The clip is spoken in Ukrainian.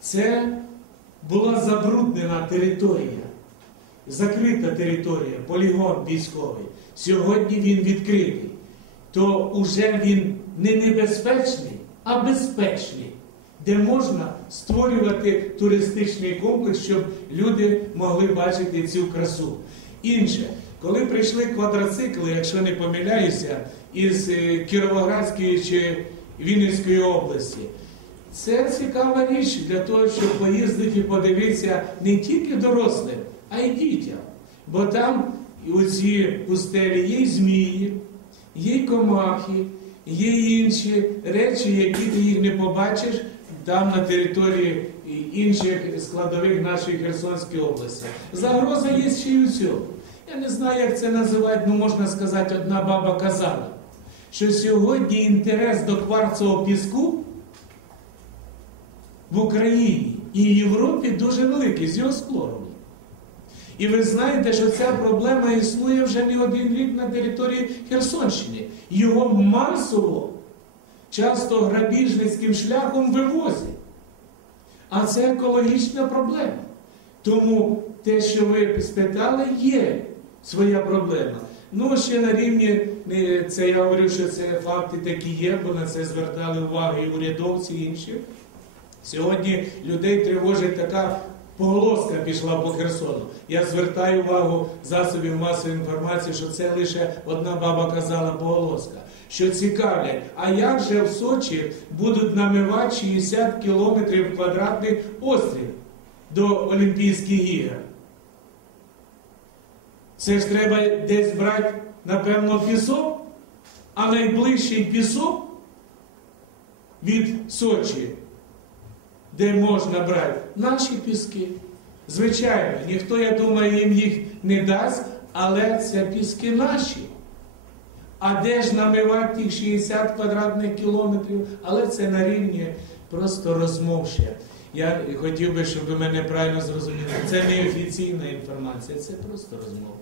Це була забруднена територія, закрита територія, полігон військовий. Сьогодні він відкритий. То вже він не небезпечний, а безпечний, де можна створювати туристичний комплекс, щоб люди могли бачити цю красу. Інше, коли прийшли квадроцикли, якщо не помиляюся, із е, Кіровоградської чи Вінницької області. Це цікава річ для того, щоб поїздити і подивитися не тільки дорослим, а й дітям. Бо там у цій пустелі є змії, є комахи, є інші речі, які ти їх не побачиш там на території інших складових нашої Херсонської області. Загроза є ще й у цьому. Я не знаю, як це називати, ну можна сказати, одна баба казала, що сьогодні інтерес до кварцового піску в Україні і Європі дуже великий з його склором. І ви знаєте, що ця проблема існує вже не один рік на території Херсонщини. Його масово, часто грабіжницьким шляхом вивозять. А це екологічна проблема. Тому те, що ви спитали, є своя проблема. Ну, ще на рівні, е, це я говорю, що це факти такі є, бо на це звертали увагу і урядовці, і інші. Сьогодні людей тривожить така поголоска пішла по Херсону. Я звертаю увагу засобів масової інформації, що це лише одна баба казала поголоска. Що цікавлять, а як же в Сочі будуть намивати 60 кілометрів квадратних острів до Олімпійських ігор? Це ж треба десь брати, напевно, пісок, а найближчий пісок від Сочі де можна брати наші піски. Звичайно, ніхто, я думаю, їм їх не дасть, але це піски наші. А де ж намивати тих 60 квадратних кілометрів? Але це на рівні просто розмов ще. Я хотів би, щоб ви мене правильно зрозуміли. Це не офіційна інформація, це просто розмова.